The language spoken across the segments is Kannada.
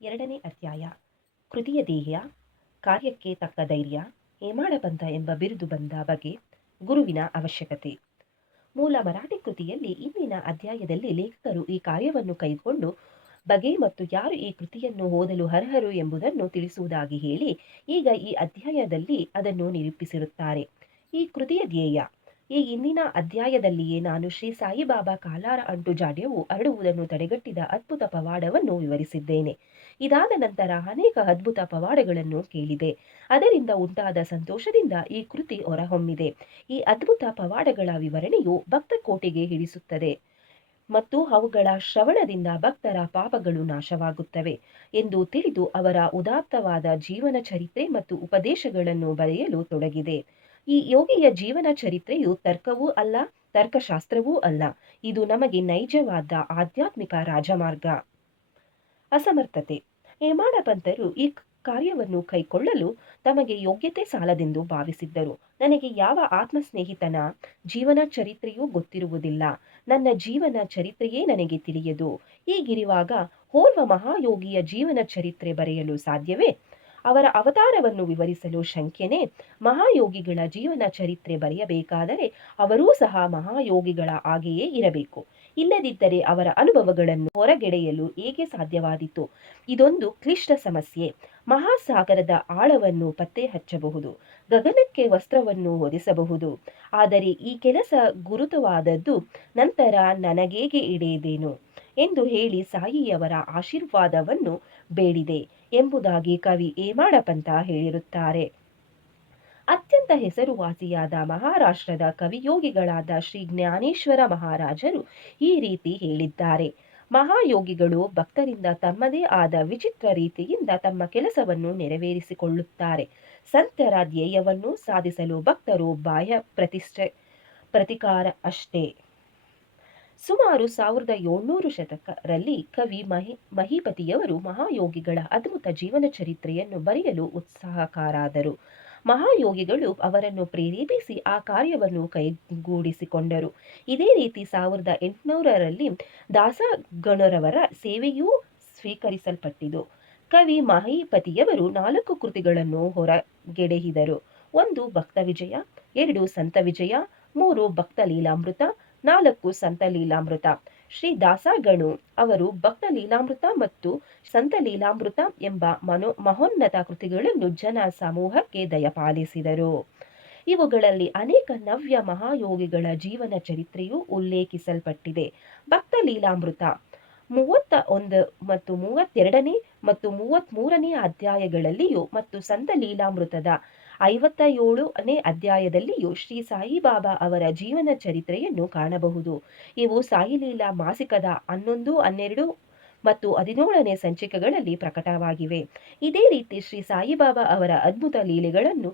ಎರಡನೇ ಅಧ್ಯಾಯ. ಕೃತಿಯ ಧ್ಯೇಯ, ಕಾರ್ಯಕ್ಕೆ ತಕ್ಕ ಧೈರ್ಯ, ಹೇಮಾಡಪಂಥ ಎಂಬ ಬಿರುದು ಬಂದ ಬಗೆ, ಗುರುವಿನ ಅವಶ್ಯಕತೆ. ಮೂಲ ಮರಾಠಿ ಕೃತಿಯಲ್ಲಿ ಇಂದಿನ ಅಧ್ಯಾಯದಲ್ಲಿ ಲೇಖಕರು ಈ ಕಾರ್ಯವನ್ನು ಕೈಗೊಂಡು ಬಗೆ ಮತ್ತು ಯಾರು ಈ ಕೃತಿಯನ್ನು ಓದಲು ಅರ್ಹರು ಎಂಬುದನ್ನು ತಿಳಿಸುವುದಾಗಿ ಹೇಳಿ, ಈಗ ಈ ಅಧ್ಯಾಯದಲ್ಲಿ ಅದನ್ನು ನಿರೂಪಿಸಿರುತ್ತಾರೆ. ಈ ಕೃತಿಯ ಧ್ಯೇಯ. ಈ ಹಿಂದಿನ ಅಧ್ಯಾಯದಲ್ಲಿಯೇ ನಾನು ಶ್ರೀ ಸಾಯಿಬಾಬಾ ಕಾಲಾರ ಅಂಟು ಜಾಡ್ಯವು ಹರಡುವುದನ್ನು ತಡೆಗಟ್ಟಿದ ಅದ್ಭುತ ಪವಾಡವನ್ನು ವಿವರಿಸಿದ್ದೇನೆ. ಇದಾದ ನಂತರ ಅನೇಕ ಅದ್ಭುತ ಪವಾಡಗಳನ್ನು ಕೇಳಿದೆ. ಅದರಿಂದ ಉಂಟಾದ ಸಂತೋಷದಿಂದ ಈ ಕೃತಿ ಹೊರಹೊಮ್ಮಿದೆ. ಈ ಅದ್ಭುತ ಪವಾಡಗಳ ವಿವರಣೆಯು ಭಕ್ತ ಕೋಟೆಗೆ ಹಿಡಿಸುತ್ತದೆ ಮತ್ತು ಅವುಗಳ ಶ್ರವಣದಿಂದ ಭಕ್ತರ ಪಾಪಗಳು ನಾಶವಾಗುತ್ತವೆ ಎಂದು ತಿಳಿದು ಅವರ ಉದಾತ್ತವಾದ ಜೀವನ ಚರಿತ್ರೆ ಮತ್ತು ಉಪದೇಶಗಳನ್ನು ಬರೆಯಲು ತೊಡಗಿದೆ. ಈ ಯೋಗಿಯ ಜೀವನ ಚರಿತ್ರೆಯು ತರ್ಕವೂ ಅಲ್ಲ, ತರ್ಕಶಾಸ್ತ್ರವೂ ಅಲ್ಲ. ಇದು ನಮಗೆ ನೈಜವಾದ ಆಧ್ಯಾತ್ಮಿಕ ರಾಜಮಾರ್ಗ. ಅಸಮರ್ಥತೆ. ಹೇಮಾಡಪಂತರು ಈ ಕಾರ್ಯವನ್ನು ಕೈಕೊಳ್ಳಲು ತಮಗೆ ಯೋಗ್ಯತೆ ಸಾಲದೆಂದು ಭಾವಿಸಿದ್ದರು. ನನಗೆ ಯಾವ ಆತ್ಮಸ್ನೇಹಿತನ ಜೀವನ ಚರಿತ್ರೆಯೂ ಗೊತ್ತಿರುವುದಿಲ್ಲ. ನನ್ನ ಜೀವನ ಚರಿತ್ರೆಯೇ ನನಗೆ ತಿಳಿಯದು. ಹೀಗಿರುವಾಗ ಓರ್ವ ಮಹಾಯೋಗಿಯ ಜೀವನ ಚರಿತ್ರೆ ಬರೆಯಲು ಸಾಧ್ಯವೇ? ಅವರ ಅವತಾರವನ್ನು ವಿವರಿಸಲು ಶಕ್ಯನೇ? ಮಹಾಯೋಗಿಗಳ ಜೀವನ ಚರಿತ್ರೆ ಬರೆಯಬೇಕಾದರೆ ಅವರೂ ಸಹ ಮಹಾಯೋಗಿಗಳ ಹಾಗೆಯೇ ಇರಬೇಕು. ಇಲ್ಲದಿದ್ದರೆ ಅವರ ಅನುಭವಗಳನ್ನು ಹೊರಗೆಡೆಯಲು ಹೇಗೆ ಸಾಧ್ಯವಾದೀತು? ಇದೊಂದು ಕ್ಲಿಷ್ಟ ಸಮಸ್ಯೆ. ಮಹಾಸಾಗರದ ಆಳವನ್ನು ಪತ್ತೆ ಹಚ್ಚಬಹುದು, ಗಗನಕ್ಕೆ ವಸ್ತ್ರವನ್ನು ಹೊದಿಸಬಹುದು. ಆದರೆ ಈ ಕೆಲಸ ಗುರುತವಾದದ್ದು ನಂತರ ನನಗೇಗೆ ಹಿಡಿಯದೇನು ಎಂದು ಹೇಳಿ ಸಾಯಿಯವರ ಆಶೀರ್ವಾದವನ್ನು ಬೇಡಿದೆ ಎಂಬುದಾಗಿ ಕವಿ ಹೇಮಾಡಪಂತ ಹೇಳಿರುತ್ತಾರೆ. ಅತ್ಯಂತ ಹೆಸರುವಾಸಿಯಾದ ಮಹಾರಾಷ್ಟ್ರದ ಕವಿಯೋಗಿಗಳಾದ ಶ್ರೀ ಜ್ಞಾನೇಶ್ವರ ಮಹಾರಾಜರು ಈ ರೀತಿ ಹೇಳಿದ್ದಾರೆ. ಮಹಾಯೋಗಿಗಳು ಭಕ್ತರಿಂದ ತಮ್ಮದೇ ಆದ ವಿಚಿತ್ರ ರೀತಿಯಿಂದ ತಮ್ಮ ಕೆಲಸವನ್ನು ನೆರವೇರಿಸಿಕೊಳ್ಳುತ್ತಾರೆ. ಸಂತರ ಧ್ಯೇಯವನ್ನು ಸಾಧಿಸಲು ಭಕ್ತರು ಬಾಹ್ಯ ಪ್ರತಿಕಾರ ಅಷ್ಟೇ. ಸುಮಾರು 1700 ಶತಕರಲ್ಲಿ ಕವಿ ಮಹಿಪತಿಯವರು ಮಹಾಯೋಗಿಗಳ ಅದ್ಭುತ ಜೀವನ ಚರಿತ್ರೆಯನ್ನು ಬರೆಯಲು ಉತ್ಸಾಹಕಾರಾದರು. ಮಹಾಯೋಗಿಗಳು ಅವರನ್ನು ಪ್ರೇರೇಪಿಸಿ ಆ ಕಾರ್ಯವನ್ನು ಕೈಗೂಡಿಸಿಕೊಂಡರು. ಇದೇ ರೀತಿ 1800ರಲ್ಲಿ ದಾಸಗಣರವರ ಸೇವೆಯೂ ಸ್ವೀಕರಿಸಲ್ಪಟ್ಟಿತು. ಕವಿ ಮಹಿಪತಿಯವರು 4 ಕೃತಿಗಳನ್ನು ಹೊರಗೆಡಹಿದರು. 1 ಭಕ್ತ ವಿಜಯ, 2 ಸಂತ ವಿಜಯ, 3 ಭಕ್ತ ಲೀಲಾಮೃತ, 4 ಸಂತ ಲೀಲಾಮೃತ. ಶ್ರೀ ದಾಸಗಣು ಅವರು ಭಕ್ತ ಲೀಲಾಮೃತ ಮತ್ತು ಸಂತ ಲೀಲಾಮೃತ ಎಂಬ ಮಹೋನ್ನತ ಕೃತಿಗಳನ್ನು ಜನ ಸಮೂಹಕ್ಕೆ ದಯಪಾಲಿಸಿದರು. ಇವುಗಳಲ್ಲಿ ಅನೇಕ ನವ್ಯ ಮಹಾಯೋಗಿಗಳ ಜೀವನ ಚರಿತ್ರೆಯು ಉಲ್ಲೇಖಿಸಲ್ಪಟ್ಟಿದೆ. ಭಕ್ತ ಲೀಲಾಮೃತ 31 ಮತ್ತು 32ನೇ ಮತ್ತು 33ನೇ ಅಧ್ಯಾಯಗಳಲ್ಲಿಯೂ ಮತ್ತು ಸಂತ ಲೀಲಾಮೃತದ 57ನೇ ಅಧ್ಯಾಯದಲ್ಲಿಯೂ ಶ್ರೀ ಸಾಯಿಬಾಬಾ ಅವರ ಜೀವನ ಚರಿತ್ರೆಯನ್ನು ಕಾಣಬಹುದು. ಇವು ಸಾಯಿಲೀಲಾ ಮಾಸಿಕದ 11, 12 ಮತ್ತು 17ನೇ ಸಂಚಿಕೆಗಳಲ್ಲಿ ಪ್ರಕಟವಾಗಿವೆ. ಇದೇ ರೀತಿ ಶ್ರೀ ಸಾಯಿಬಾಬಾ ಅವರ ಅದ್ಭುತ ಲೀಲೆಗಳನ್ನು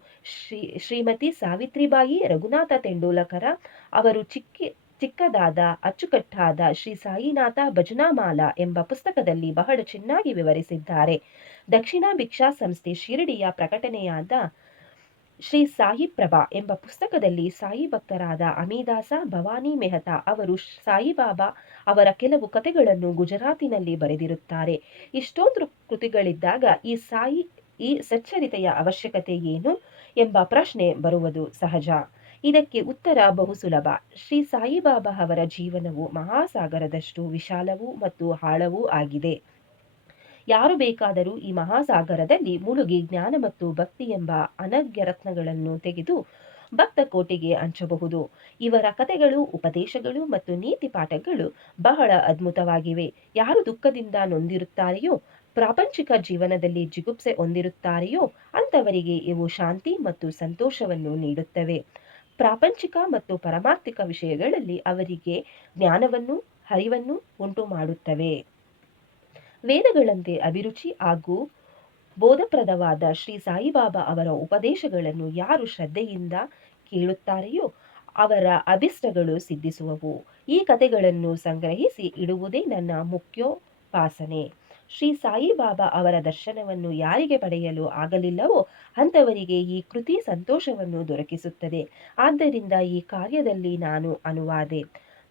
ಶ್ರೀಮತಿ ಸಾವಿತ್ರಿಬಾಯಿ ರಘುನಾಥ ತೆಂಡೂಲಕರ ಅವರು ಚಿಕ್ಕದಾದ ಅಚ್ಚುಕಟ್ಟಾದ ಶ್ರೀ ಸಾಯಿನಾಥ ಭಜನಾಮಾಲಾ ಎಂಬ ಪುಸ್ತಕದಲ್ಲಿ ಬಹಳ ಚೆನ್ನಾಗಿ ವಿವರಿಸಿದ್ದಾರೆ. ದಕ್ಷಿಣ ಭಿಕ್ಷಾ ಸಂಸ್ಥೆ ಶಿರಡಿಯ ಪ್ರಕಟಣೆಯಾದ ಶ್ರೀ ಸಾಯಿ ಪ್ರಭಾ ಎಂಬ ಪುಸ್ತಕದಲ್ಲಿ ಸಾಯಿ ಭಕ್ತರಾದ ಅಮಿದಾಸ ಭವಾನಿ ಮೆಹತಾ ಅವರು ಸಾಯಿಬಾಬಾ ಅವರ ಕೆಲವು ಕಥೆಗಳನ್ನು ಗುಜರಾತಿನಲ್ಲಿ ಬರೆದಿರುತ್ತಾರೆ. ಇಷ್ಟೊಂದು ಕೃತಿಗಳಿದ್ದಾಗ ಈ ಸಚ್ಚರಿತೆಯ ಅವಶ್ಯಕತೆ ಏನು ಎಂಬ ಪ್ರಶ್ನೆ ಬರುವುದು ಸಹಜ. ಇದಕ್ಕೆ ಉತ್ತರ ಬಹು ಸುಲಭ. ಶ್ರೀ ಸಾಯಿಬಾಬಾ ಅವರ ಜೀವನವು ಮಹಾಸಾಗರದಷ್ಟು ವಿಶಾಲವೂ ಮತ್ತು ಆಳವೂ ಆಗಿದೆ. ಯಾರು ಬೇಕಾದರೂ ಈ ಮಹಾಸಾಗರದಲ್ಲಿ ಮುಳುಗಿ ಜ್ಞಾನ ಮತ್ತು ಭಕ್ತಿ ಎಂಬ ಅನಗ್ಯ ರತ್ನಗಳನ್ನು ತೆಗೆದು ಭಕ್ತ ಕೋಟೆಗೆ ಹಂಚಬಹುದು. ಇವರ ಕಥೆಗಳು, ಉಪದೇಶಗಳು ಮತ್ತು ನೀತಿ ಪಾಠಗಳು ಬಹಳ ಅದ್ಭುತವಾಗಿವೆ. ಯಾರು ದುಃಖದಿಂದ ನೊಂದಿರುತ್ತಾರೆಯೋ, ಪ್ರಾಪಂಚಿಕ ಜೀವನದಲ್ಲಿ ಜಿಗುಪ್ಸೆ ಹೊಂದಿರುತ್ತಾರೆಯೋ ಅಂಥವರಿಗೆ ಇವು ಶಾಂತಿ ಮತ್ತು ಸಂತೋಷವನ್ನು ನೀಡುತ್ತವೆ. ಪ್ರಾಪಂಚಿಕ ಮತ್ತು ಪರಮಾರ್ಥಿಕ ವಿಷಯಗಳಲ್ಲಿ ಅವರಿಗೆ ಜ್ಞಾನವನ್ನು, ಅರಿವನ್ನು ಉಂಟು ಮಾಡುತ್ತವೆ. ವೇದಗಳಂತೆ ಅಭಿರುಚಿ ಹಾಗೂ ಬೋಧಪ್ರದವಾದ ಶ್ರೀ ಸಾಯಿಬಾಬಾ ಅವರ ಉಪದೇಶಗಳನ್ನು ಯಾರು ಶ್ರದ್ಧೆಯಿಂದ ಕೇಳುತ್ತಾರೆಯೋ ಅವರ ಅಭಿಷ್ಟಗಳು ಸಿದ್ಧಿಸುವವು. ಈ ಕಥೆಗಳನ್ನು ಸಂಗ್ರಹಿಸಿ ಇಡುವುದೇ ನನ್ನ ಮುಖ್ಯೋಪಾಸನೆ. ಶ್ರೀ ಸಾಯಿಬಾಬಾ ಅವರ ದರ್ಶನವನ್ನು ಯಾರಿಗೆ ಪಡೆಯಲು ಆಗಲಿಲ್ಲವೋ ಅಂಥವರಿಗೆ ಈ ಕೃತಿ ಸಂತೋಷವನ್ನು ದೊರಕಿಸುತ್ತದೆ. ಆದ್ದರಿಂದ ಈ ಕಾರ್ಯದಲ್ಲಿ ನಾನು ಅನುವಾದೆ.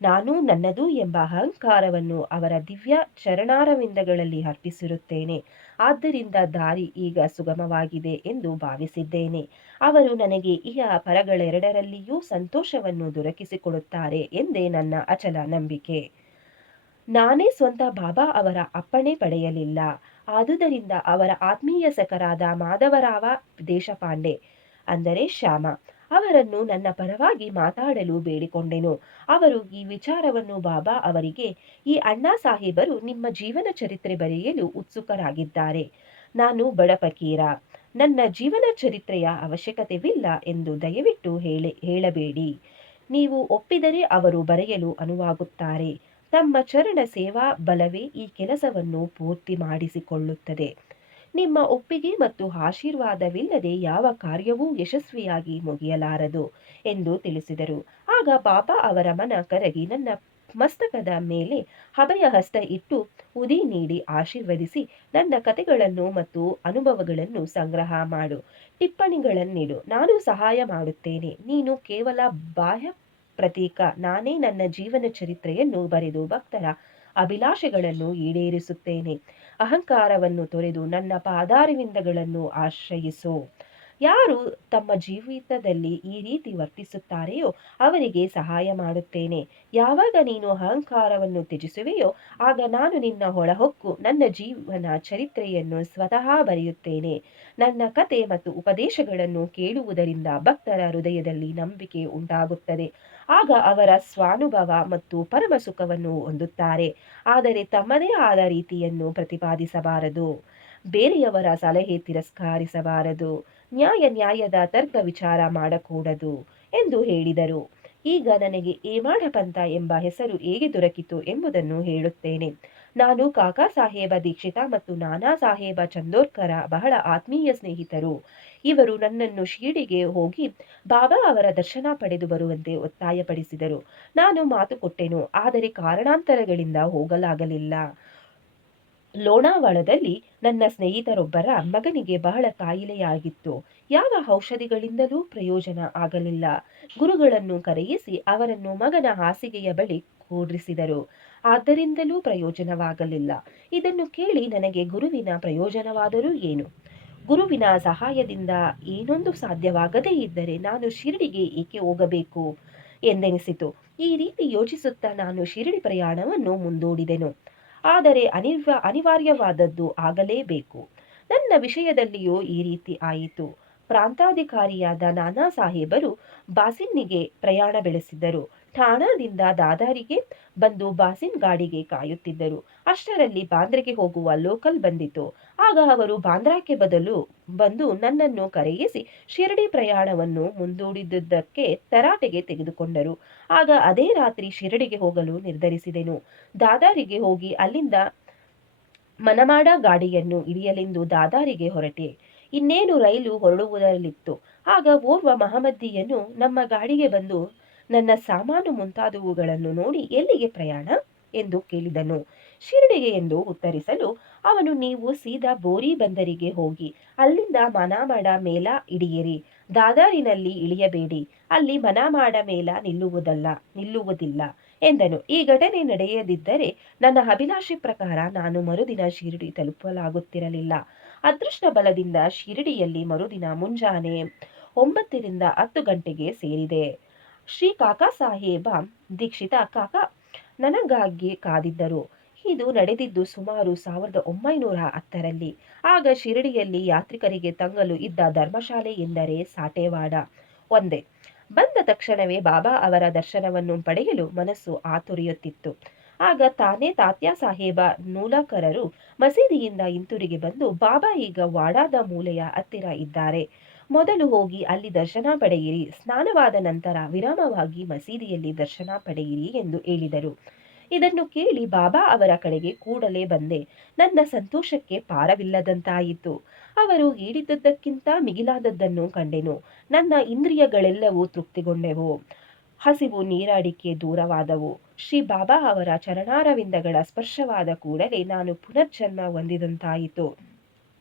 ನಾನು ನನ್ನದು ಎಂಬ ಅಹಂಕಾರವನ್ನು ಅವರ ದಿವ್ಯ ಚರಣಾರವಿಂದಗಳಲ್ಲಿ ಅರ್ಪಿಸಿರುತ್ತೇನೆ. ಆದ್ದರಿಂದ ದಾರಿ ಈಗ ಸುಗಮವಾಗಿದೆ ಎಂದು ಭಾವಿಸಿದ್ದೇನೆ. ಅವರು ನನಗೆ ಇಹ ಪರಗಳೆರಡರಲ್ಲಿಯೂ ಸಂತೋಷವನ್ನು ದೊರಕಿಸಿಕೊಡುತ್ತಾರೆ ಎಂದೇ ನನ್ನ ಅಚಲ ನಂಬಿಕೆ. ನಾನೇ ಸ್ವಂತ ಬಾಬಾ ಅವರ ಅಪ್ಪಣೆ ಪಡೆಯಲಿಲ್ಲ. ಆದುದರಿಂದ ಅವರ ಆತ್ಮೀಯ ಸಖರಾದ ಮಾಧವರಾವ ದೇಶಪಾಂಡೆ ಅಂದರೆ ಶ್ಯಾಮ ಅವರನ್ನು ನನ್ನ ಪರವಾಗಿ ಮಾತಾಡಲು ಬೇಡಿಕೊಂಡೆನು. ಅವರು ಈ ವಿಚಾರವನ್ನು ಬಾಬಾ ಅವರಿಗೆ, ಈ ಅಣ್ಣಾ ಸಾಹೇಬರು ನಿಮ್ಮ ಜೀವನ ಚರಿತ್ರೆ ಬರೆಯಲು ಉತ್ಸುಕರಾಗಿದ್ದಾರೆ. ನಾನು ಬಡ ಫಕೀರ, ನನ್ನ ಜೀವನ ಚರಿತ್ರೆಯ ಅವಶ್ಯಕತೆವಿಲ್ಲ ಎಂದು ದಯವಿಟ್ಟು ಹೇಳಬೇಡಿ. ನೀವು ಒಪ್ಪಿದರೆ ಅವರು ಬರೆಯಲು ಅನುವಾಗುತ್ತಾರೆ. ತಮ್ಮ ಚರಣ ಸೇವಾ ಬಲವೇ ಈ ಕೆಲಸವನ್ನು ಪೂರ್ತಿ ಮಾಡಿಸಿಕೊಳ್ಳುತ್ತದೆ. ನಿಮ್ಮ ಒಪ್ಪಿಗೆ ಮತ್ತು ಆಶೀರ್ವಾದವಿಲ್ಲದೆ ಯಾವ ಕಾರ್ಯವೂ ಯಶಸ್ವಿಯಾಗಿ ಮುಗಿಯಲಾರದು ಎಂದು ತಿಳಿಸಿದರು. ಆಗ ಬಾಬಾ ಅವರ ಮನ ಕರಗಿ ನನ್ನ ಮಸ್ತಕದ ಮೇಲೆ ಅಭಯ ಹಸ್ತ ಇಟ್ಟು ಉದಿ ನೀಡಿ ಆಶೀರ್ವದಿಸಿ, ನನ್ನ ಕಥೆಗಳನ್ನು ಮತ್ತು ಅನುಭವಗಳನ್ನು ಸಂಗ್ರಹ ಮಾಡು, ಟಿಪ್ಪಣಿಗಳನ್ನಿಡು, ನಾನು ಸಹಾಯ ಮಾಡುತ್ತೇನೆ. ನೀನು ಕೇವಲ ಬಾಹ್ಯ ಪ್ರತೀಕ. ನಾನೇ ನನ್ನ ಜೀವನ ಚರಿತ್ರೆಯನ್ನು ಬರೆದು ಭಕ್ತರ ಅಭಿಲಾಷೆಗಳನ್ನು ಈಡೇರಿಸುತ್ತೇನೆ. ಅಹಂಕಾರವನ್ನು ತೊರೆದು ನನ್ನ ಪಾದಾರವಿಂದಗಳನ್ನು ಆಶ್ರಯಿಸು. ಯಾರು ತಮ್ಮ ಜೀವಿತದಲ್ಲಿ ಈ ರೀತಿ ವರ್ತಿಸುತ್ತಾರೆಯೋ ಅವರಿಗೆ ಸಹಾಯ ಮಾಡುತ್ತೇನೆ. ಯಾವಾಗ ನೀನು ಅಹಂಕಾರವನ್ನು ತ್ಯಜಿಸುವೆಯೋ ಆಗ ನಾನು ನಿನ್ನ ಒಳಹೊಕ್ಕು ನನ್ನ ಜೀವನ ಚರಿತ್ರೆಯನ್ನು ಸ್ವತಃ ಬರೆಯುತ್ತೇನೆ. ನನ್ನ ಕತೆ ಮತ್ತು ಉಪದೇಶಗಳನ್ನು ಕೇಳುವುದರಿಂದ ಭಕ್ತರ ಹೃದಯದಲ್ಲಿ ನಂಬಿಕೆ ಉಂಟಾಗುತ್ತದೆ. ಆಗ ಅವರ ಸ್ವಾನುಭವ ಮತ್ತು ಪರಮ ಸುಖವನ್ನು ಹೊಂದುತ್ತಾರೆ. ಆದರೆ ತಮ್ಮದೇ ಆದ ರೀತಿಯನ್ನು ಪ್ರತಿಪಾದಿಸಬಾರದು. ಬೇರೆಯವರ ಸಲಹೆ ತಿರಸ್ಕರಿಸಬಾರದು. ನ್ಯಾಯದ ತರ್ಕ ವಿಚಾರ ಮಾಡಕೂಡದು ಎಂದು ಹೇಳಿದರು. ಈಗ ನನಗೆ ಏಮಾಡ ಪಂಥ ಎಂಬ ಹೆಸರು ಹೇಗೆ ದೊರಕಿತು ಎಂಬುದನ್ನು ಹೇಳುತ್ತೇನೆ. ನಾನು ಕಾಕಾ ಸಾಹೇಬ ದೀಕ್ಷಿತ ಮತ್ತು ನಾನಾ ಸಾಹೇಬ ಚಂದೋರ್ಕರ ಬಹಳ ಆತ್ಮೀಯ ಸ್ನೇಹಿತರು. ಇವರು ನನ್ನನ್ನು ಶಿರಡಿಗೆ ಹೋಗಿ ಬಾಬಾ ಅವರ ದರ್ಶನ ಪಡೆದು ಬರುವಂತೆ ಒತ್ತಾಯಪಡಿಸಿದರು. ನಾನು ಮಾತು ಕೊಟ್ಟೆನು, ಆದರೆ ಕಾರಣಾಂತರಗಳಿಂದ ಹೋಗಲಾಗಲಿಲ್ಲ. ಲೋನಾವಾಳದಲ್ಲಿ ನನ್ನ ಸ್ನೇಹಿತರೊಬ್ಬರ ಮಗನಿಗೆ ಬಹಳ ಕಾಯಿಲೆಯಾಗಿತ್ತು. ಯಾವ ಔಷಧಿಗಳಿಂದಲೂ ಪ್ರಯೋಜನ ಆಗಲಿಲ್ಲ. ಗುರುಗಳನ್ನು ಕರೆಯಿಸಿ ಅವರನ್ನು ಮಗನ ಹಾಸಿಗೆಯ ಬಳಿ ಕೂಡ್ರಿಸಿದರು. ಆದ್ದರಿಂದಲೂ ಪ್ರಯೋಜನವಾಗಲಿಲ್ಲ. ಇದನ್ನು ಕೇಳಿ ನನಗೆ ಗುರುವಿನ ಪ್ರಯೋಜನವಾದರೂ ಏನು? ಗುರುವಿನ ಸಹಾಯದಿಂದ ಏನೊಂದು ಸಾಧ್ಯವಾಗದೇ ಇದ್ದರೆ ನಾನು ಶಿರಡಿಗೆ ಏಕೆ ಹೋಗಬೇಕು ಎಂದೆನಿಸಿತು. ಈ ರೀತಿ ಯೋಚಿಸುತ್ತಾ ನಾನು ಶಿರಡಿ ಪ್ರಯಾಣವನ್ನು ಮುಂದೂಡಿದೆನು. ಆದರೆ ಅನಿವಾರ್ಯವಾದದ್ದು ಆಗಲೇಬೇಕು. ನನ್ನ ವಿಷಯದಲ್ಲಿಯೂ ಈ ರೀತಿ ಆಯಿತು. ಪ್ರಾಂತಾಧಿಕಾರಿಯಾದ ನಾನಾ ಸಾಹೇಬರು ಬಾಸಿನ್ನಿಗೆ ಪ್ರಯಾಣ ಬೆಳೆಸಿದ್ದರು. ಠಾಣಾದಿಂದ ದಾದರಿಗೆ ಬಂದು ಬಾಸಿನ್ ಗಾಡಿಗೆ ಕಾಯುತ್ತಿದ್ದರು. ಅಷ್ಟರಲ್ಲಿ ಬಾಂದ್ರೆಗೆ ಹೋಗುವ ಲೋಕಲ್ ಬಂದಿತು. ಆಗ ಅವರು ಬಾಂದ್ರಾಕ್ಕೆ ಬಂದು ನನ್ನನ್ನು ಕರೆಯಿಸಿ ಶಿರಡಿ ಪ್ರಯಾಣವನ್ನು ಮುಂದೂಡಿದುದಕ್ಕೆ ತರಾಟೆಗೆ ತೆಗೆದುಕೊಂಡರು. ಆಗ ಅದೇ ರಾತ್ರಿ ಶಿರಡಿಗೆ ಹೋಗಲು ನಿರ್ಧರಿಸಿದೆನು. ದಾದರಿಗೆ ಹೋಗಿ ಅಲ್ಲಿಂದ ಮನಮಾಡ ಗಾಡಿಯನ್ನು ಹಿಡಿಯಲೆಂದು ದಾದರಿಗೆ ಹೊರಟೆ. ಇನ್ನೇನು ರೈಲು ಹೊರಡುವುದರಲ್ಲಿತ್ತು. ಆಗ ಓರ್ವ ಮಹಮ್ಮದೀಯನು ನಮ್ಮ ಗಾಡಿಗೆ ಬಂದು ನನ್ನ ಸಾಮಾನು ಮುಂತಾದವುಗಳನ್ನು ನೋಡಿ, ಎಲ್ಲಿಗೆ ಪ್ರಯಾಣ ಎಂದು ಕೇಳಿದನು. ಶಿರಡಿಗೆ ಎಂದು ಉತ್ತರಿಸಲು ಅವನು, ನೀವು ಸೀದಾ ಬೋರಿ ಬಂದರಿಗೆ ಹೋಗಿ ಅಲ್ಲಿಂದ ಮನಾಮಾಡ ಮೇಲ ಹಿಡಿಯಿರಿ. ದಾದರಿನಲ್ಲಿ ಇಳಿಯಬೇಡಿ. ಅಲ್ಲಿ ಮನಾಮಾಡ ಮೇಲ ನಿಲ್ಲುವುದಿಲ್ಲ ಎಂದನು. ಈ ಘಟನೆ ನಡೆಯದಿದ್ದರೆ ನನ್ನ ಅಭಿಲಾಷೆ ಪ್ರಕಾರ ನಾನು ಮರುದಿನ ಶಿರಡಿ ತಲುಪಲಾಗುತ್ತಿರಲಿಲ್ಲ. ಅದೃಷ್ಟ ಬಲದಿಂದ ಶಿರಡಿಯಲ್ಲಿ ಮರುದಿನ ಮುಂಜಾನೆ 9 ರಿಂದ 10 ಗಂಟೆಗೆ ಸೇರಿದೆ. ಶ್ರೀ ಕಾಕಾ ಸಾಹೇಬ ದೀಕ್ಷಿತ ಕಾಕಾ ನನಗಾಗಿ ಕಾದಿದ್ದರು. ಇದು ನಡೆದಿದ್ದು ಸುಮಾರು 1910ರಲ್ಲಿ. ಆಗ ಶಿರಡಿಯಲ್ಲಿ ಯಾತ್ರಿಕರಿಗೆ ತಂಗಲು ಇದ್ದ ಧರ್ಮಶಾಲೆ ಎಂದರೆ ಸಾಟೇವಾಡ ಒಂದೇ. ಬಂದ ತಕ್ಷಣವೇ ಬಾಬಾ ಅವರ ದರ್ಶನವನ್ನು ಪಡೆಯಲು ಮನಸ್ಸು ಆತುರಿಯುತ್ತಿತ್ತು. ಆಗ ತಾನೇ ತಾತ್ಯಾ ಸಾಹೇಬ ನೂಲಕರರು ಮಸೀದಿಯಿಂದ ಹಿಂತಿರುಗಿ ಬಂದು, ಬಾಬಾ ಈಗ ವಾಡಾದ ಮೂಲೆಯ ಹತ್ತಿರ ಇದ್ದಾರೆ. ಮೊದಲು ಹೋಗಿ ಅಲ್ಲಿ ದರ್ಶನ ಪಡೆಯಿರಿ. ಸ್ನಾನವಾದ ನಂತರ ವಿರಾಮವಾಗಿ ಮಸೀದಿಯಲ್ಲಿ ದರ್ಶನ ಪಡೆಯಿರಿ ಎಂದು ಹೇಳಿದರು. ಇದನ್ನು ಕೇಳಿ ಬಾಬಾ ಅವರ ಕಡೆಗೆ ಕೂಡಲೇ ಬಂದೆ. ನನ್ನ ಸಂತೋಷಕ್ಕೆ ಪಾರವಿಲ್ಲದಂತಾಯಿತು. ಅವರು ಹೇಳಿದ್ದಕ್ಕಿಂತ ಮಿಗಿಲಾದದ್ದನ್ನು ಕಂಡೆನು. ನನ್ನ ಇಂದ್ರಿಯಗಳೆಲ್ಲವೂ ತೃಪ್ತಿಗೊಂಡೆವು. ಹಸಿವು ನೀರಾಡಿಕೆ ದೂರವಾದವು. ಶ್ರೀ ಬಾಬಾ ಅವರ ಚರಣಾರವಿಂದಗಳ ಸ್ಪರ್ಶವಾದ ಕೂಡಲೇ ನಾನು ಪುನರ್ಜನ್ಮ ಹೊಂದಿದಂತಾಯಿತು.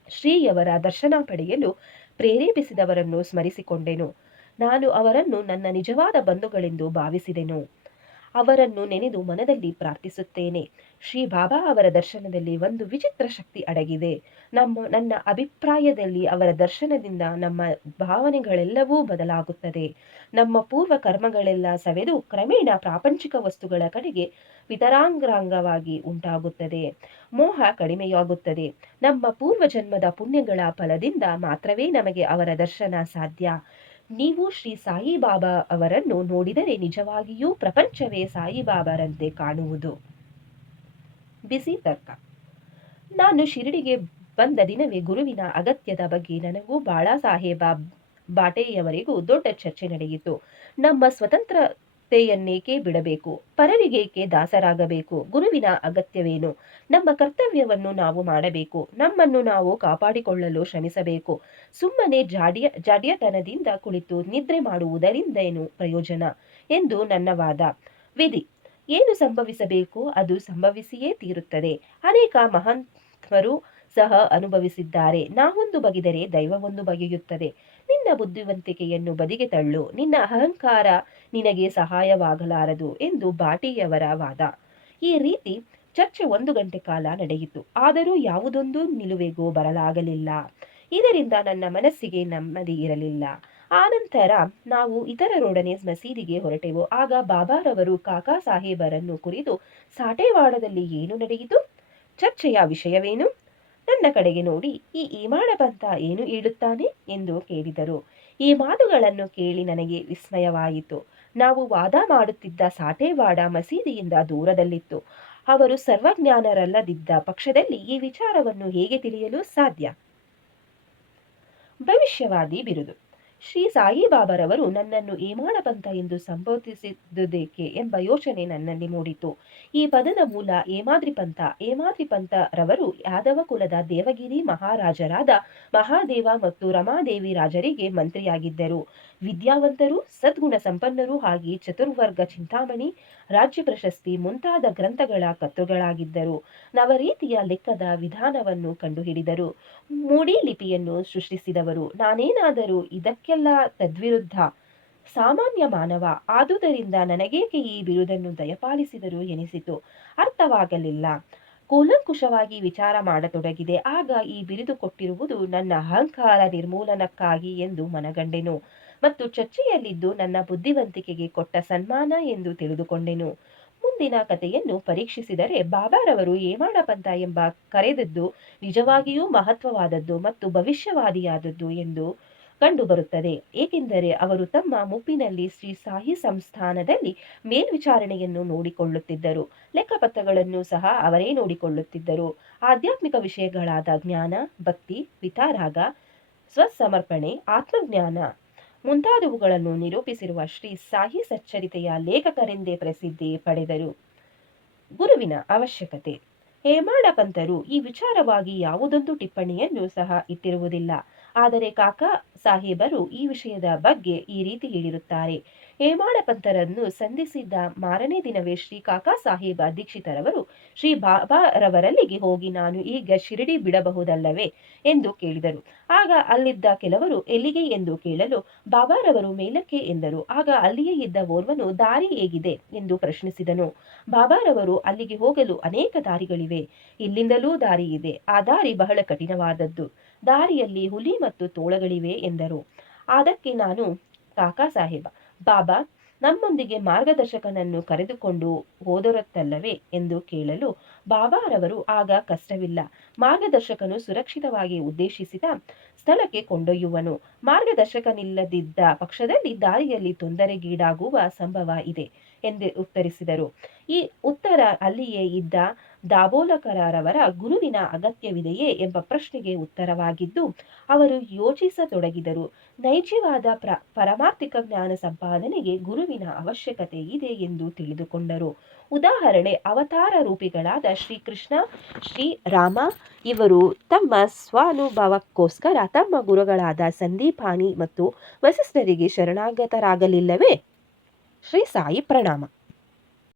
ಶ್ರೀಯವರ ದರ್ಶನ ಪಡೆಯಲು ಪ್ರೇರೇಪಿಸಿದವರನ್ನು ಸ್ಮರಿಸಿಕೊಂಡೆನು. ನಾನು ಅವರನ್ನು ನನ್ನ ನಿಜವಾದ ಬಂಧುಗಳೆಂದು ಭಾವಿಸಿದೆನು. ಅವರನ್ನು ನೆನೆದು ಮನದಲ್ಲಿ ಪ್ರಾರ್ಥಿಸುತ್ತೇನೆ. ಶ್ರೀ ಬಾಬಾ ಅವರ ದರ್ಶನದಲ್ಲಿ ಒಂದು ವಿಚಿತ್ರ ಶಕ್ತಿ ಅಡಗಿದೆ. ನನ್ನ ಅಭಿಪ್ರಾಯದಲ್ಲಿ ಅವರ ದರ್ಶನದಿಂದ ನಮ್ಮ ಭಾವನೆಗಳೆಲ್ಲವೂ ಬದಲಾಗುತ್ತದೆ. ನಮ್ಮ ಪೂರ್ವ ಕರ್ಮಗಳೆಲ್ಲ ಸವೆದು ಕ್ರಮೇಣ ಪ್ರಾಪಂಚಿಕ ವಸ್ತುಗಳ ಕಡೆಗೆ ವಿತರಾಂಗವಾಗಿ ಉಂಟಾಗುತ್ತದೆ. ಮೋಹ ಕಡಿಮೆಯಾಗುತ್ತದೆ. ನಮ್ಮ ಪೂರ್ವ ಜನ್ಮದ ಪುಣ್ಯಗಳ ಫಲದಿಂದ ಮಾತ್ರವೇ ನಮಗೆ ಅವರ ದರ್ಶನ ಸಾಧ್ಯ. ನೀವು ಶ್ರೀ ಸಾಯಿಬಾಬಾ ಅವರನ್ನು ನೋಡಿದರೆ ನಿಜವಾಗಿಯೂ ಪ್ರಪಂಚವೇ ಸಾಯಿಬಾಬಾರಂತೆ ಕಾಣುವುದು. ಬಿಸಿ ತರ್ಕ. ನಾನು ಶಿರಡಿಗೆ ಬಂದ ದಿನವೇ ಗುರುವಿನ ಅಗತ್ಯದ ಬಗ್ಗೆ ನನಗೂ ಬಾಳಾ ಸಾಹೇಬ ಬಾಟೆಯವರಿಗೂ ದೊಡ್ಡ ಚರ್ಚೆ ನಡೆಯಿತು. ನಮ್ಮ ಸ್ವತಂತ್ರತೆಯನ್ನೇಕೆ ಬಿಡಬೇಕು? ಪರರಿಗೇಕೆ ದಾಸರಾಗಬೇಕು? ಗುರುವಿನ ಅಗತ್ಯವೇನು? ನಮ್ಮ ಕರ್ತವ್ಯವನ್ನು ನಾವು ಮಾಡಬೇಕು. ನಮ್ಮನ್ನು ನಾವು ಕಾಪಾಡಿಕೊಳ್ಳಲು ಶ್ರಮಿಸಬೇಕು. ಸುಮ್ಮನೆ ಜಾಡ್ಯತನದಿಂದ ಕುಳಿತು ನಿದ್ರೆ ಮಾಡುವುದರಿಂದೇನು ಪ್ರಯೋಜನ ಎಂದು ನನ್ನ ವಾದ. ವಿಧಿ ಏನು ಸಂಭವಿಸಬೇಕು ಅದು ಸಂಭವಿಸಿಯೇ ತೀರುತ್ತದೆ. ಅನೇಕ ಮಹಾತ್ಮರು ಸಹ ಅನುಭವಿಸಿದ್ದಾರೆ. ನಾವೊಂದು ಬಗೆದರೆ ದೈವವೊಂದು ಬಗೆಯುತ್ತದೆ. ನಿನ್ನ ಬುದ್ಧಿವಂತಿಕೆಯನ್ನು ಬದಿಗೆ ತಳ್ಳು. ನಿನ್ನ ಅಹಂಕಾರ ನಿನಗೆ ಸಹಾಯವಾಗಲಾರದು ಎಂದು ಬಾಟಿಯವರ ವಾದ. ಈ ರೀತಿ ಚರ್ಚೆ 1 ಗಂಟೆ ಕಾಲ ನಡೆಯಿತು. ಆದರೂ ಯಾವುದೊಂದು ನಿಲುವೆಗೂ ಬರಲಾಗಲಿಲ್ಲ. ಇದರಿಂದ ನನ್ನ ಮನಸ್ಸಿಗೆ ನೆಮ್ಮದಿ ಇರಲಿಲ್ಲ. ಆನಂತರ ನಾವು ಇತರರೊಡನೆ ಮಸೀದಿಗೆ ಹೊರಟೆವು. ಆಗ ಬಾಬಾರವರು ಕಾಕಾ ಸಾಹೇಬರನ್ನು ಕುರಿತು ಸಾಟೇವಾಡದಲ್ಲಿ ಏನು ನಡೆಯಿತು? ಚರ್ಚೆಯ ವಿಷಯವೇನು? ನನ್ನ ಕಡೆಗೆ ನೋಡಿ ಈ ಈಮಾಡ ಪಂಥ ಏನು ಹೇಳುತ್ತಾನೆ ಎಂದು ಕೇಳಿದರು. ಈ ಮಾತುಗಳನ್ನು ಕೇಳಿ ನನಗೆ ವಿಸ್ಮಯವಾಯಿತು. ನಾವು ವಾದ ಮಾಡುತ್ತಿದ್ದ ಸಾಟೇವಾಡ ಮಸೀದಿಯಿಂದ ದೂರದಲ್ಲಿತ್ತು. ಅವರು ಸರ್ವಜ್ಞಾನರಲ್ಲದಿದ್ದ ಪಕ್ಷದಲ್ಲಿ ಈ ವಿಚಾರವನ್ನು ಹೇಗೆ ತಿಳಿಯಲು ಸಾಧ್ಯ? ಭವಿಷ್ಯವಾದಿ ಬಿರುದು. ಶ್ರೀ ಸಾಯಿಬಾಬಾರವರು ನನ್ನನ್ನು ಏಮಾಳ ಪಂಥ ಎಂದು ಸಂಬೋಧಿಸಿದುದೇಕೆ ಎಂಬ ಯೋಚನೆ ನನ್ನಲ್ಲಿ ಮೂಡಿತು. ಈ ಪದದ ಮೂಲ ಏಮಾದ್ರಿ ಪಂಥ. ಏಮಾದ್ರಿ ಪಂಥ ರವರು ಯಾದವ ಕುಲದ ದೇವಗಿರಿ ಮಹಾರಾಜರಾದ ಮಹಾದೇವ ಮತ್ತು ರಮಾದೇವಿ ರಾಜರಿಗೆ ಮಂತ್ರಿಯಾಗಿದ್ದರು. ವಿದ್ಯಾವಂತರು, ಸದ್ಗುಣ ಸಂಪನ್ನರು, ಹಾಗೆ ಚತುರ್ವರ್ಗ ಚಿಂತಾಮಣಿ, ರಾಜ್ಯ ಪ್ರಶಸ್ತಿ ಮುಂತಾದ ಗ್ರಂಥಗಳ ಕರ್ತೃಗಳಾಗಿದ್ದರು. ನವರೀತಿಯ ಲೆಕ್ಕದ ವಿಧಾನವನ್ನು ಕಂಡುಹಿಡಿದರು. ಮೂಡಿ ಲಿಪಿಯನ್ನು ಸೃಷ್ಟಿಸಿದವರು. ನಾನೇನಾದರೂ ಇದಕ್ಕೆಲ್ಲ ತದ್ವಿರುದ್ಧ ಸಾಮಾನ್ಯ ಮಾನವ. ಆದುದರಿಂದ ನನಗೇಕೆ ಈ ಬಿರುದನ್ನು ದಯಪಾಲಿಸಿದರು ಎನಿಸಿತು. ಅರ್ಥವಾಗಲಿಲ್ಲ. ಕೂಲಂಕುಷವಾಗಿ ವಿಚಾರ ಮಾಡತೊಡಗಿದೆ. ಆಗ ಈ ಬಿರುದು ಕೊಟ್ಟಿರುವುದು ನನ್ನ ಅಹಂಕಾರ ನಿರ್ಮೂಲನಕ್ಕಾಗಿ ಎಂದು ಮನಗಂಡೆನು ಮತ್ತು ಚರ್ಚೆಯಲ್ಲಿದ್ದು ನನ್ನ ಬುದ್ಧಿವಂತಿಕೆಗೆ ಕೊಟ್ಟ ಸನ್ಮಾನ ಎಂದು ತಿಳಿದುಕೊಂಡೆನು. ಮುಂದಿನ ಕಥೆಯನ್ನು ಪರೀಕ್ಷಿಸಿದರೆ ಬಾಬಾರವರು ಏಮಾಡ ಪಂಥ ಎಂಬ ಕರೆದದ್ದು ನಿಜವಾಗಿಯೂ ಮಹತ್ವವಾದದ್ದು ಮತ್ತು ಭವಿಷ್ಯವಾದಿಯಾದದ್ದು ಎಂದು ಕಂಡುಬರುತ್ತದೆ. ಏಕೆಂದರೆ ಅವರು ತಮ್ಮ ಮುಪ್ಪಿನಲ್ಲಿ ಶ್ರೀ ಸಾಯಿ ಸಂಸ್ಥಾನದಲ್ಲಿ ಮೇಲ್ವಿಚಾರಣೆಯನ್ನು ನೋಡಿಕೊಳ್ಳುತ್ತಿದ್ದರು. ಲೆಕ್ಕಪತ್ರಗಳನ್ನು ಸಹ ಅವರೇ ನೋಡಿಕೊಳ್ಳುತ್ತಿದ್ದರು. ಆಧ್ಯಾತ್ಮಿಕ ವಿಷಯಗಳಾದ ಜ್ಞಾನ, ಭಕ್ತಿ, ವಿತರಾಗ, ಸ್ವಸಮರ್ಪಣೆ, ಆತ್ಮಜ್ಞಾನ ಮುಂತಾದವುಗಳನ್ನು ನಿರೂಪಿಸಿರುವ ಶ್ರೀ ಸಾಯಿ ಸಚ್ಚರಿತೆಯ ಲೇಖಕರೆಂದೇ ಪ್ರಸಿದ್ಧಿ ಪಡೆದರು. ಗುರುವಿನ ಅವಶ್ಯಕತೆ. ಹೇಮಾಡ ಪಂಥರು ಈ ವಿಚಾರವಾಗಿ ಯಾವುದೊಂದು ಟಿಪ್ಪಣಿಯನ್ನು ಸಹ ಇಟ್ಟಿರುವುದಿಲ್ಲ. ಆದರೆ ಕಾಕಾ ಸಾಹೇಬರು ಈ ವಿಷಯದ ಬಗ್ಗೆ ಈ ರೀತಿ ಹೇಳಿರುತ್ತಾರೆ. ಹೇಮಾಡ ಪಂಥರನ್ನು ಸಂಧಿಸಿದ್ದ ಮಾರನೇ ದಿನವೇ ಶ್ರೀ ಕಾಕಾ ಸಾಹೇಬ ದೀಕ್ಷಿತರವರು ಶ್ರೀ ಬಾಬಾರವರಲ್ಲಿಗೆ ಹೋಗಿ ನಾನು ಈಗ ಶಿರಡಿ ಬಿಡಬಹುದಲ್ಲವೇ ಎಂದು ಕೇಳಿದರು. ಆಗ ಅಲ್ಲಿದ್ದ ಕೆಲವರು ಎಲ್ಲಿಗೆ ಎಂದು ಕೇಳಲು ಬಾಬಾರವರು ಮೇಲಕ್ಕೆ ಎಂದರು. ಆಗ ಅಲ್ಲಿಯೇ ಇದ್ದ ಓರ್ವನು ದಾರಿ ಹೇಗಿದೆ ಎಂದು ಪ್ರಶ್ನಿಸಿದನು. ಬಾಬಾರವರು ಅಲ್ಲಿಗೆ ಹೋಗಲು ಅನೇಕ ದಾರಿಗಳಿವೆ. ಇಲ್ಲಿಂದಲೂ ದಾರಿ ಇದೆ. ಆ ದಾರಿ ಬಹಳ ಕಠಿಣವಾದದ್ದು. ದಾರಿಯಲ್ಲಿ ಹುಲಿ ಮತ್ತು ತೋಳಗಳಿವೆ ಎಂದರು. ಅದಕ್ಕೆ ನಾನು ಕಾಕಾ ಸಾಹೇಬ, ಬಾಬಾ ನಮ್ಮೊಂದಿಗೆ ಮಾರ್ಗದರ್ಶಕನನ್ನು ಕರೆದುಕೊಂಡು ಹೋದರತ್ತಲ್ಲವೇ ಎಂದು ಕೇಳಲು ಬಾಬಾರವರು ಆಗ ಕಷ್ಟವಿಲ್ಲ. ಮಾರ್ಗದರ್ಶಕನು ಸುರಕ್ಷಿತವಾಗಿ ಉದ್ದೇಶಿಸಿದ ಸ್ಥಳಕ್ಕೆ ಕೊಂಡೊಯ್ಯುವನು. ಮಾರ್ಗದರ್ಶಕನಿಲ್ಲದಿದ್ದ ಪಕ್ಷದಲ್ಲಿ ದಾರಿಯಲ್ಲಿ ತೊಂದರೆಗೀಡಾಗುವ ಸಂಭವ ಇದೆ ಎಂದು ಉತ್ತರಿಸಿದರು. ಈ ಉತ್ತರ ಅಲ್ಲಿಯೇ ಇದ್ದ ದಾಬೋಲಕರವರ ಗುರುವಿನ ಅಗತ್ಯವಿದೆಯೇ ಎಂಬ ಪ್ರಶ್ನೆಗೆ ಉತ್ತರವಾಗಿದ್ದು, ಅವರು ಯೋಚಿಸತೊಡಗಿದರು. ನೈಜವಾದ ಪರಮಾರ್ಥಿಕ ಜ್ಞಾನ ಸಂಪಾದನೆಗೆ ಗುರುವಿನ ಅವಶ್ಯಕತೆ ಇದೆ ಎಂದು ತಿಳಿದುಕೊಂಡರು. ಉದಾಹರಣೆ, ಅವತಾರ ರೂಪಿಗಳಾದ ಶ್ರೀಕೃಷ್ಣ, ಶ್ರೀರಾಮ ಇವರು ತಮ್ಮ ಸ್ವಾನುಭವಕ್ಕೋಸ್ಕರ ತಮ್ಮ ಗುರುಗಳಾದ ಸಂದೀಪಾನಿ ಮತ್ತು ವಸಿಷ್ಠರಿಗೆ ಶರಣಾಗತರಾಗಲಿಲ್ಲವೇ? ಶ್ರೀ ಸಾಯಿ ಪ್ರಣಾಮ.